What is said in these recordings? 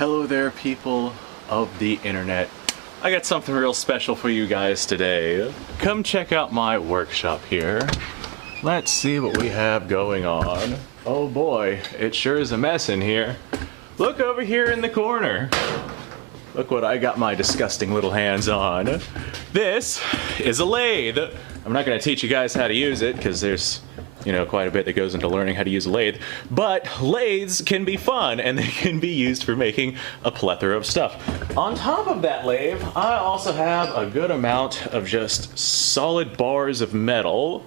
Hello there, people of the internet. I got something real special for you guys today. Come check out my workshop here. Let's see what we have going on. Oh boy, it sure is a mess in here. Look over here in the corner. Look what I got my disgusting little hands on. This is a lathe. I'm not going to teach you guys how to use it because there's, quite a bit that goes into learning how to use a lathe. But lathes can be fun and they can be used for making a plethora of stuff. On top of that lathe, I also have a good amount of just solid bars of metal.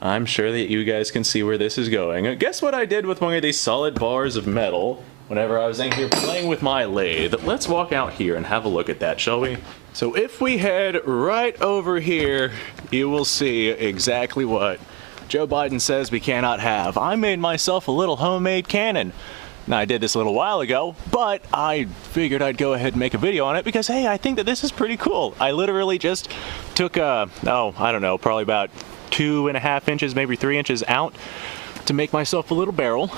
I'm sure that you guys can see where this is going. Guess what I did with one of these solid bars of metal whenever I was in here playing with my lathe? Let's walk out here and have a look at that, shall we? So if we head right over here, you will see exactly what Joe Biden says we cannot have. I made myself a little homemade cannon. Now, I did this a little while ago, but I figured I'd go ahead and make a video on it because, hey, I think that this is pretty cool. I literally just took I don't know, probably about 2.5 inches, maybe 3 inches out to make myself a little barrel.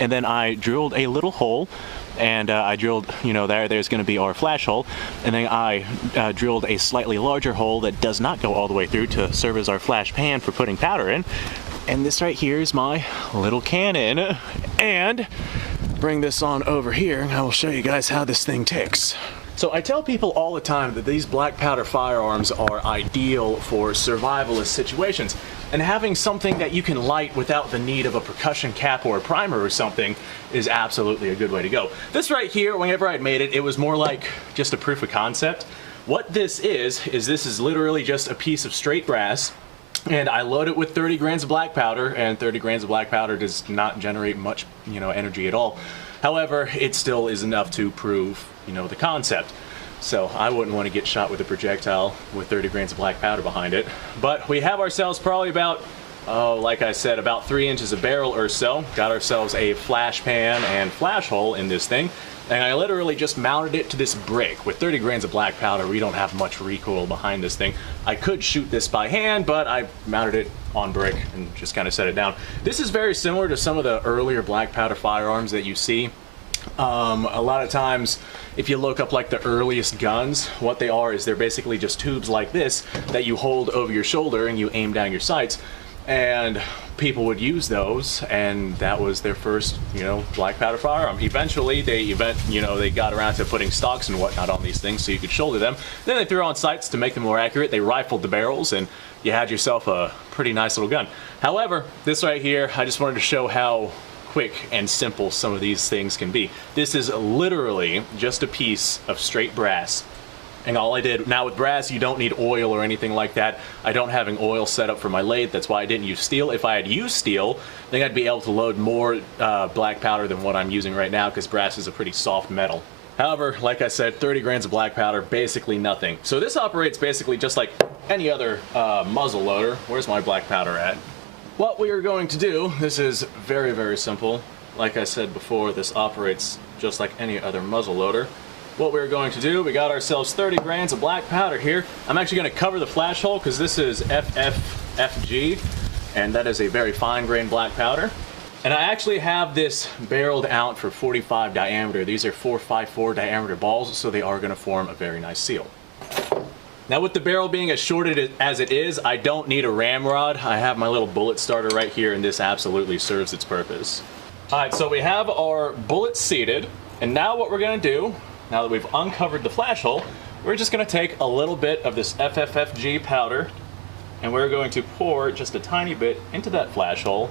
And then I drilled a little hole, and I drilled, there's going to be our flash hole. And then I drilled a slightly larger hole that does not go all the way through to serve as our flash pan for putting powder in. And this right here is my little cannon. And bring this on over here, and I will show you guys how this thing ticks. So I tell people all the time that these black powder firearms are ideal for survivalist situations. And having something that you can light without the need of a percussion cap or a primer or something is absolutely a good way to go. This right here, whenever I made it, it was more like just a proof of concept. What this is this is literally just a piece of straight brass, and I load it with 30 grains of black powder, and 30 grains of black powder does not generate much, energy at all. However, it still is enough to prove, the concept. So I wouldn't want to get shot with a projectile with 30 grains of black powder behind it. But we have ourselves probably about, like I said, about 3 inches of barrel or so. Got ourselves a flash pan and flash hole in this thing. And I literally just mounted it to this brick. With 30 grains of black powder, we don't have much recoil behind this thing. I could shoot this by hand, but I mounted it on brick and just kind of set it down. This is very similar to some of the earlier black powder firearms that you see. A lot of times, if you look up like the earliest guns, what they are is they're basically just tubes like this that you hold over your shoulder and you aim down your sights. And people would use those, and that was their first, black powder firearm. Eventually, they got around to putting stocks and whatnot on these things so you could shoulder them. Then they threw on sights to make them more accurate. They rifled the barrels, and you had yourself a pretty nice little gun. However, this right here, I just wanted to show how quick and simple some of these things can be. This is literally just a piece of straight brass. And all I did, now with brass, you don't need oil or anything like that. I don't have an oil set up for my lathe. That's why I didn't use steel. If I had used steel, then I'd be able to load more black powder than what I'm using right now because brass is a pretty soft metal. However, like I said, 30 grains of black powder, basically nothing. So this operates basically just like any other muzzle loader. Where's my black powder at? What we are going to do, this is very, very simple. Like I said before, this operates just like any other muzzle loader. What we're going to do, we got ourselves 30 grains of black powder here. I'm actually going to cover the flash hole because this is FFFG, and that is a very fine grain black powder. And I actually have this barreled out for 45 diameter. These are 454 diameter balls, so they are going to form a very nice seal. Now with the barrel being as short as it is, I don't need a ramrod. I have my little bullet starter right here, and this absolutely serves its purpose. Alright, so we have our bullets seated, and now what we're going to do, now that we've uncovered the flash hole, we're just going to take a little bit of this FFFG powder, and we're going to pour just a tiny bit into that flash hole,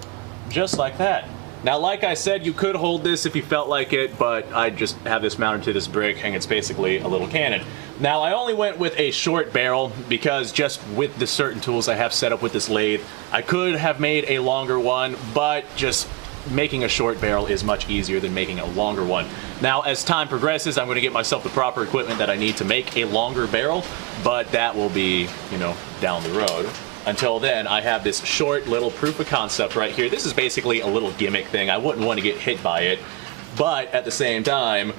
just like that. Now, like I said, you could hold this if you felt like it, but I just have this mounted to this brick, and it's basically a little cannon. Now, I only went with a short barrel because just with the certain tools I have set up with this lathe, I could have made a longer one, but just making a short barrel is much easier than making a longer one. Now, as time progresses, I'm going to get myself the proper equipment that I need to make a longer barrel, but that will be, down the road. Until then, I have this short little proof of concept right here. This is basically a little gimmick thing. I wouldn't want to get hit by it, but at the same time,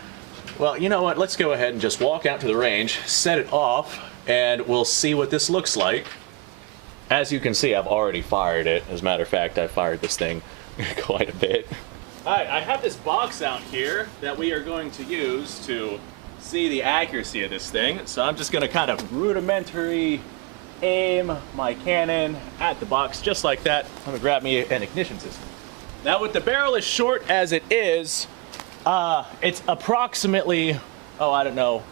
well, you know what? Let's go ahead and just walk out to the range, set it off, and we'll see what this looks like. As you can see, I've already fired it. As a matter of fact, I fired this thing quite a bit. All right, I have this box out here that we are going to use to see the accuracy of this thing. So I'm just gonna kind of rudimentary aim my cannon at the box just like that. I'm gonna grab me an ignition system. Now with the barrel as short as it is, it's approximately, I don't know,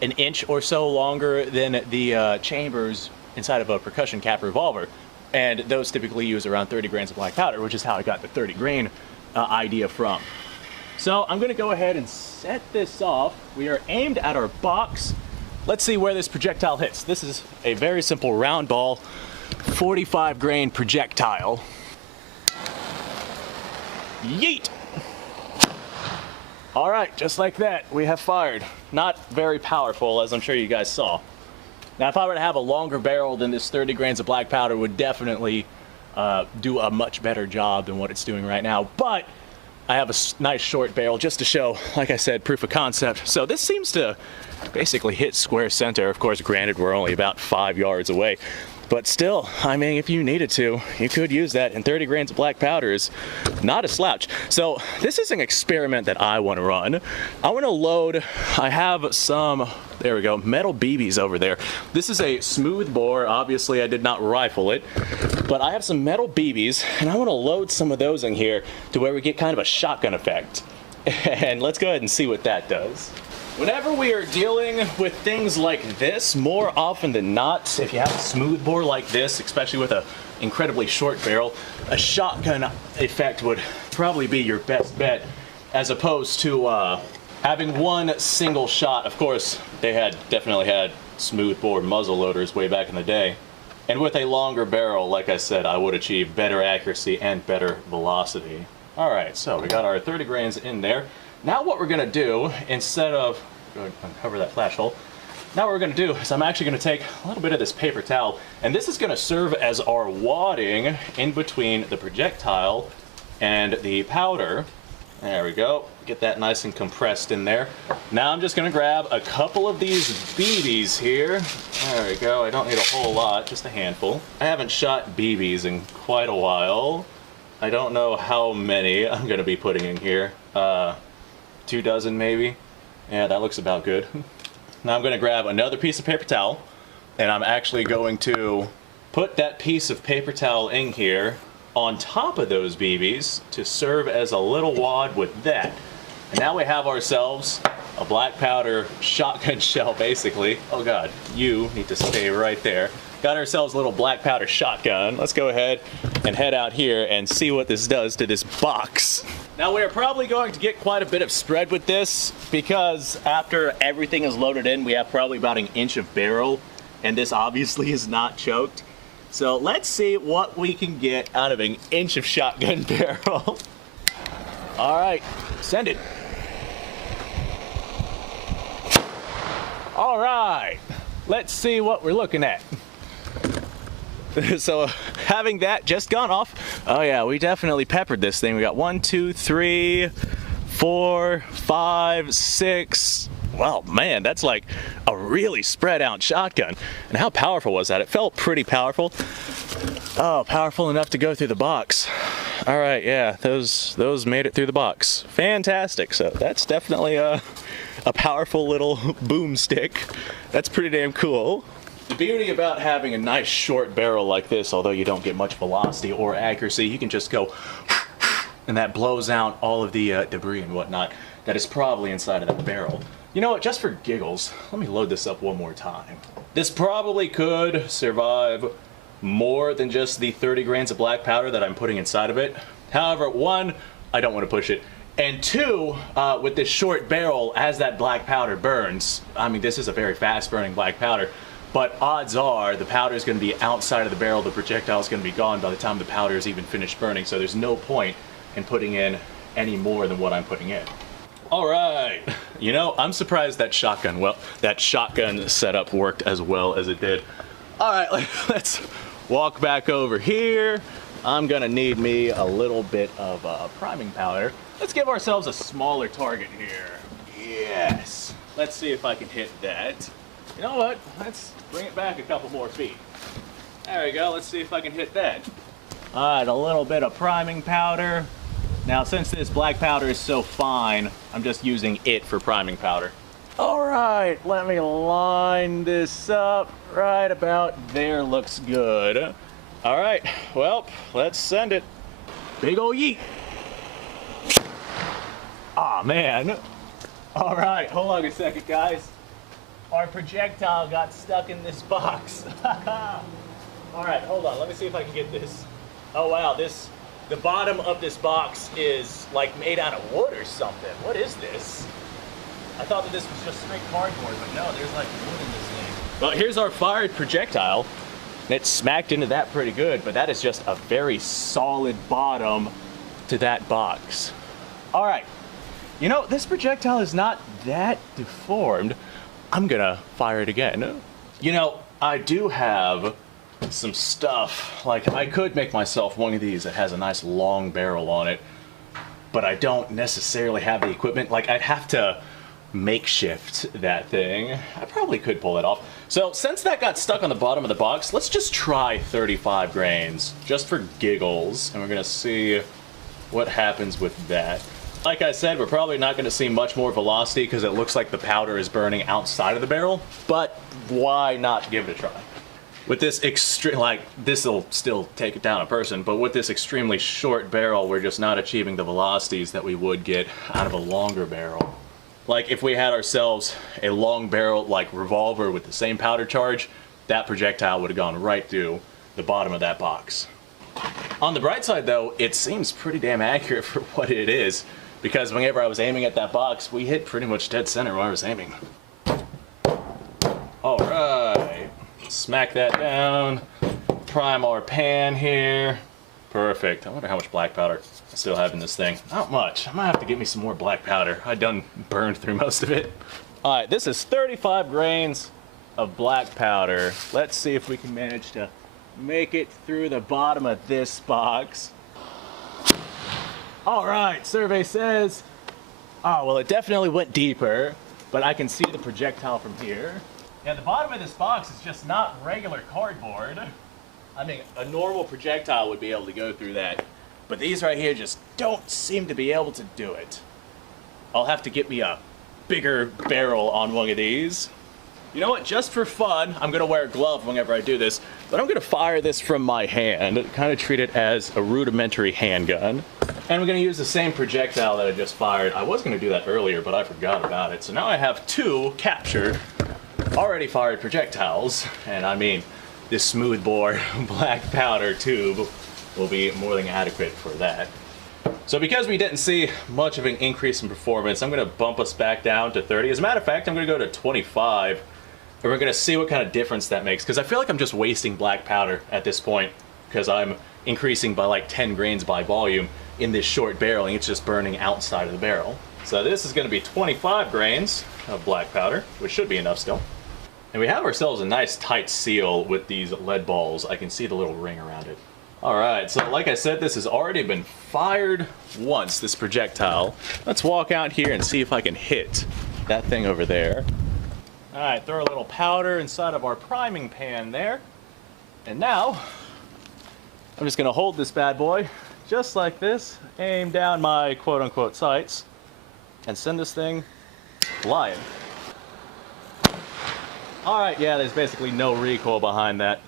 an inch or so longer than the chambers inside of a percussion cap revolver. And those typically use around 30 grains of black powder, which is how I got the 30 grain idea from. So I'm gonna go ahead and set this off. We are aimed at our box. Let's see where this projectile hits. This is a very simple round ball, 45 grain projectile. Yeet! All right, just like that, we have fired. Not very powerful, as I'm sure you guys saw. Now, if I were to have a longer barrel, then this 30 grains of black powder would definitely do a much better job than what it's doing right now. But I have a nice short barrel just to show, like I said, proof of concept. So this seems to basically hit square center. Of course, granted, we're only about 5 yards away. But still, I mean, if you needed to, you could use that, and 30 grains of black powder is not a slouch. So this is an experiment that I want to run. I want to load, I have some, there we go, metal BBs over there. This is a smooth bore. Obviously, I did not rifle it, but I have some metal BBs, and I want to load some of those in here to where we get kind of a shotgun effect. And let's go ahead and see what that does. Whenever we are dealing with things like this, more often than not, if you have a smooth bore like this, especially with an incredibly short barrel, a shotgun effect would probably be your best bet, as opposed to having one single shot. Of course, they definitely had smooth bore muzzle loaders way back in the day. And with a longer barrel, like I said, I would achieve better accuracy and better velocity. All right, so we got our 30 grains in there. Now what we're gonna do, instead of, go ahead and uncover that flash hole. Now what we're gonna do is I'm actually gonna take a little bit of this paper towel, and this is gonna serve as our wadding in between the projectile and the powder. There we go, get that nice and compressed in there. Now I'm just gonna grab a couple of these BBs here. There we go, I don't need a whole lot, just a handful. I haven't shot BBs in quite a while. I don't know how many I'm gonna be putting in here. 2 dozen maybe. Yeah, that looks about good. Now I'm going to grab another piece of paper towel, and I'm actually going to put that piece of paper towel in here on top of those BBs to serve as a little wad with that. And now we have ourselves a black powder shotgun shell, basically. Oh God, you need to stay right there. Got ourselves a little black powder shotgun. Let's go ahead and head out here and see what this does to this box. Now we're probably going to get quite a bit of spread with this, because after everything is loaded in, we have probably about an inch of barrel, and this obviously is not choked. So let's see what we can get out of an inch of shotgun barrel. All right, send it. All right, let's see what we're looking at. So having that just gone off, oh yeah, we definitely peppered this thing. We got 1, 2, 3, 4, 5, 6. Well, man, that's like a really spread out shotgun. And how powerful was that? It felt pretty powerful. Oh, powerful enough to go through the box. All right, yeah, those made it through the box. Fantastic. So that's definitely a powerful little boomstick. That's pretty damn cool. The beauty about having a nice short barrel like this, although you don't get much velocity or accuracy, you can just go and that blows out all of the debris and whatnot that is probably inside of that barrel. You know what, just for giggles, let me load this up one more time. This probably could survive more than just the 30 grains of black powder that I'm putting inside of it. However, 1, I don't want to push it. And 2, with this short barrel, as that black powder burns, I mean, this is a very fast burning black powder, but odds are the powder is going to be outside of the barrel, the projectile is going to be gone by the time the powder is even finished burning, so there's no point in putting in any more than what I'm putting in. All right, you know, I'm surprised that shotgun setup worked as well as it did. All right, let's walk back over here. I'm gonna need me a little bit of priming powder. Let's give ourselves a smaller target here. Yes, let's see if I can hit that. You know what, let's bring it back a couple more feet. There we go, let's see if I can hit that. All right, a little bit of priming powder. Now, since this black powder is so fine, I'm just using it for priming powder. All right, let me line this up right about there. Looks good. All right, well, let's send it. Big ol' yeet. Aw, man. All right, hold on a second, guys. Our projectile got stuck in this box. All right, hold on. Let me see if I can get this. Oh, wow, the bottom of this box is like made out of wood or something. What is this? I thought that this was just straight cardboard, but no, there's like wood in this thing. Well, here's our fired projectile. It smacked into that pretty good, but that is just a very solid bottom to that box. All right, you know, this projectile is not that deformed. I'm gonna fire it again. You know, I do have some stuff, like I could make myself one of these that has a nice long barrel on it, but I don't necessarily have the equipment. Like, I'd have to makeshift that thing. I probably could pull it off. So since that got stuck on the bottom of the box, let's just try 35 grains just for giggles, and we're gonna see what happens with that. Like I said, we're probably not gonna see much more velocity because it looks like the powder is burning outside of the barrel, but why not give it a try? With this extreme, like, this'll still take it down a person, but with this extremely short barrel, we're just not achieving the velocities that we would get out of a longer barrel. Like, if we had ourselves a long barrel, like, revolver with the same powder charge, that projectile would have gone right through the bottom of that box. On the bright side, though, it seems pretty damn accurate for what it is, because whenever I was aiming at that box, we hit pretty much dead center where I was aiming. All right. Smack that down, prime our pan here. Perfect. I wonder how much black powder I still have in this thing. Not much. I might have to get me some more black powder. I done burned through most of it. All right, this is 35 grains of black powder. Let's see if we can manage to make it through the bottom of this box. All right, survey says, oh, well, it definitely went deeper, but I can see the projectile from here. Yeah, the bottom of this box is just not regular cardboard. I mean, a normal projectile would be able to go through that, but these right here just don't seem to be able to do it. I'll have to get me a bigger barrel on one of these. You know what, just for fun, I'm gonna wear a glove whenever I do this, but I'm gonna fire this from my hand, kind of treat it as a rudimentary handgun. And we're gonna use the same projectile that I just fired. I was gonna do that earlier, but I forgot about it. So now I have two captured, already fired projectiles, and I mean, this smoothbore black powder tube will be more than adequate for that. So because we didn't see much of an increase in performance, I'm gonna bump us back down to 30. As a matter of fact, I'm gonna go to 25, and we're gonna see what kind of difference that makes, because I feel like I'm just wasting black powder at this point, because I'm increasing by like 10 grains by volume in this short barrel, and it's just burning outside of the barrel. So this is gonna be 25 grains of black powder, which should be enough still. And we have ourselves a nice tight seal with these lead balls. I can see the little ring around it. All right, so like I said, this has already been fired once, this projectile. Let's walk out here and see if I can hit that thing over there. All right, throw a little powder inside of our priming pan there. And now, I'm just gonna hold this bad boy just like this, aim down my quote-unquote sights, and send this thing flying. All right, yeah, there's basically no recoil behind that.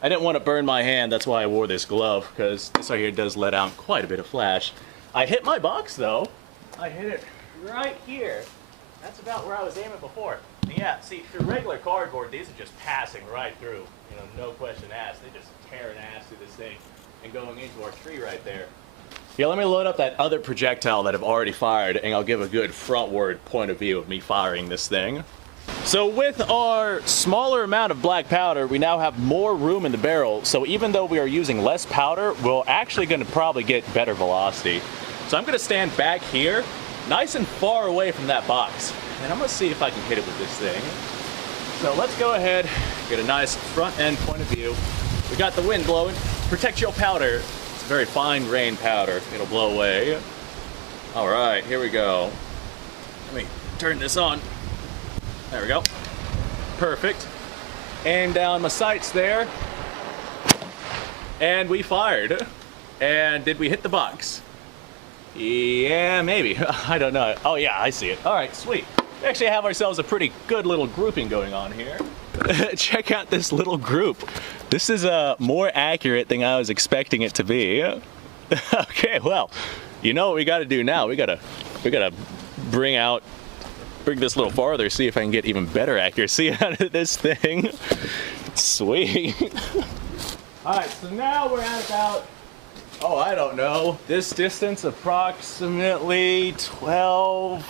I didn't want to burn my hand, that's why I wore this glove, because this right here does let out quite a bit of flash. I hit my box, though. I hit it right here. That's about where I was aiming before. And yeah, see, through regular cardboard, these are just passing right through. You know, no question asked. They just tearing ass through this thing and going into our tree right there. Yeah, let me load up that other projectile that I've already fired, and I'll give a good frontward point of view of me firing this thing. So with our smaller amount of black powder, we now have more room in the barrel. So even though we are using less powder, we're actually going to probably get better velocity. So I'm going to stand back here, nice and far away from that box. And I'm going to see if I can hit it with this thing. So let's go ahead, get a nice front end point of view. We got the wind blowing. Protect your powder. It's a very fine grain powder. It'll blow away. All right, here we go. Let me turn this on. There we go. Perfect. Aim down my sights there. And we fired. And did we hit the box? Yeah, maybe. I don't know. Oh yeah, I see it. All right, sweet. We actually have ourselves a pretty good little grouping going on here. Check out this little group. This is more accurate than I was expecting it to be. Okay, well, you know what we got to do now? We gotta bring this a little farther, see if I can get even better accuracy out of this thing. Sweet. All right, so now we're at about, oh, I don't know, this distance, approximately 12,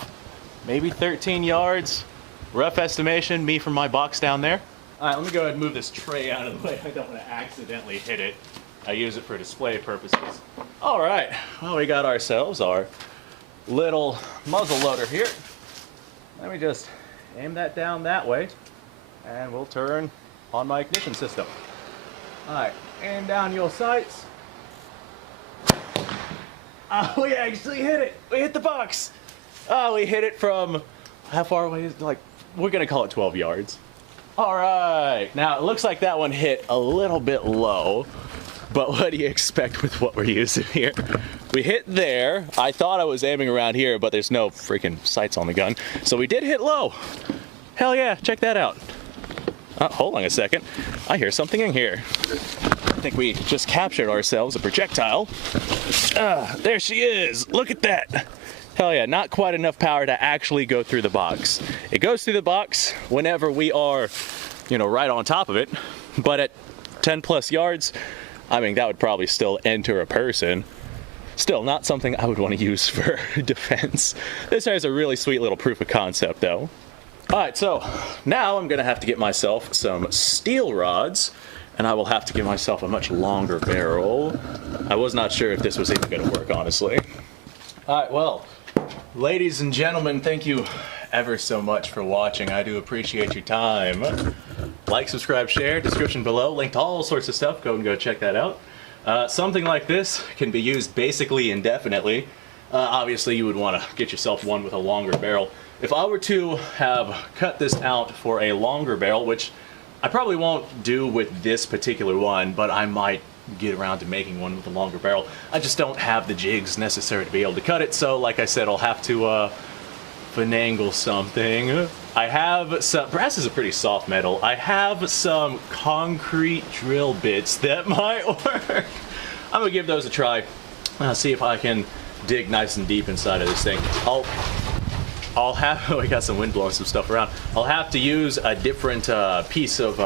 maybe 13 yards. Rough estimation, me from my box down there. All right, let me go ahead and move this tray out of the way. I don't want to accidentally hit it. I use it for display purposes. All right, well, we got ourselves our little muzzle loader here. Let me just aim that down that way, and we'll turn on my ignition system. All right, aim down your sights. Oh, we actually hit it. We hit the box. Oh, we hit it from, how far away is it? Like, we're gonna call it 12 yards. All right, now it looks like that one hit a little bit low, but what do you expect with what we're using here? We hit there. I thought I was aiming around here, but there's no freaking sights on the gun. So we did hit low. Hell yeah, check that out. Hold on a second. I hear something in here. I think we just captured ourselves a projectile. There she is. Look at that. Hell yeah, not quite enough power to actually go through the box. It goes through the box whenever we are, you know, right on top of it. But at 10 plus yards, I mean, that would probably still enter a person. Still not something I would want to use for defense. This has a really sweet little proof of concept though. All right, so now I'm gonna have to get myself some steel rods, and I will have to give myself a much longer barrel. I was not sure if this was even gonna work, honestly. All right, well, ladies and gentlemen, thank you ever so much for watching. I do appreciate your time. Like, subscribe, share, description below, link to all sorts of stuff. Go check that out. Something like this can be used basically indefinitely. Obviously, you would want to get yourself one with a longer barrel. If I were to have cut this out for a longer barrel, which I probably won't do with this particular one, but I might get around to making one with a longer barrel. I just don't have the jigs necessary to be able to cut it, so like I said, I'll have to finagle something. I have some, brass is a pretty soft metal. I have some concrete drill bits that might work. I'm gonna give those a try. See if I can dig nice and deep inside of this thing. I'll have, we got some wind blowing some stuff around. I'll have to use a different piece of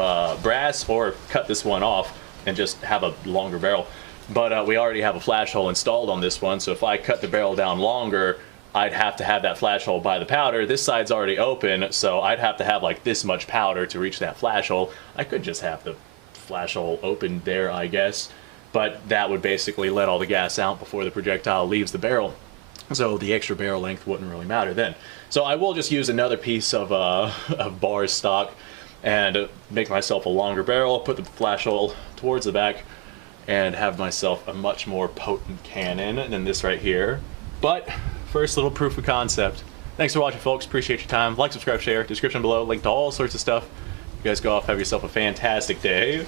brass or cut this one off and just have a longer barrel. But we already have a flash hole installed on this one, so if I cut the barrel down longer, I'd have to have that flash hole by the powder. This side's already open, so I'd have to have like this much powder to reach that flash hole. I could just have the flash hole open there, I guess, but that would basically let all the gas out before the projectile leaves the barrel. So the extra barrel length wouldn't really matter then. So I will just use another piece of bar stock and make myself a longer barrel, put the flash hole towards the back, and have myself a much more potent cannon than this right here. But first little proof of concept. Thanks for watching, folks. Appreciate your time. Like, subscribe, share. Description below. Link to all sorts of stuff. You guys go off, have yourself a fantastic day.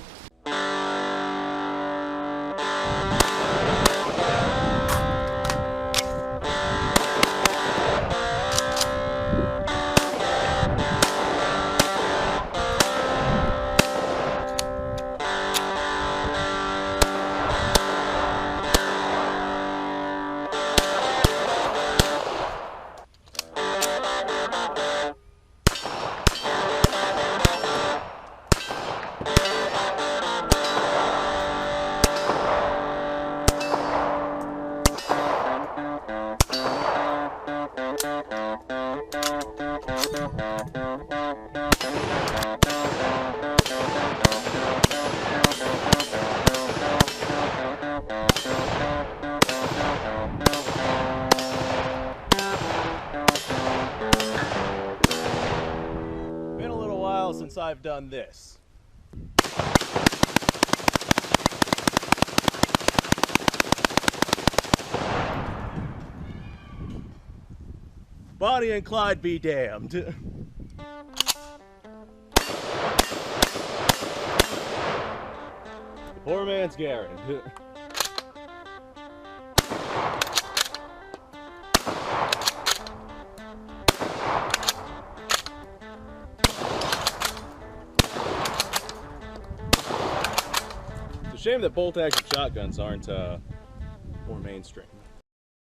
Been a little while since I've done this. Bonnie and Clyde be damned. Poor man's Garen. It's a shame that bolt-action shotguns aren't more mainstream.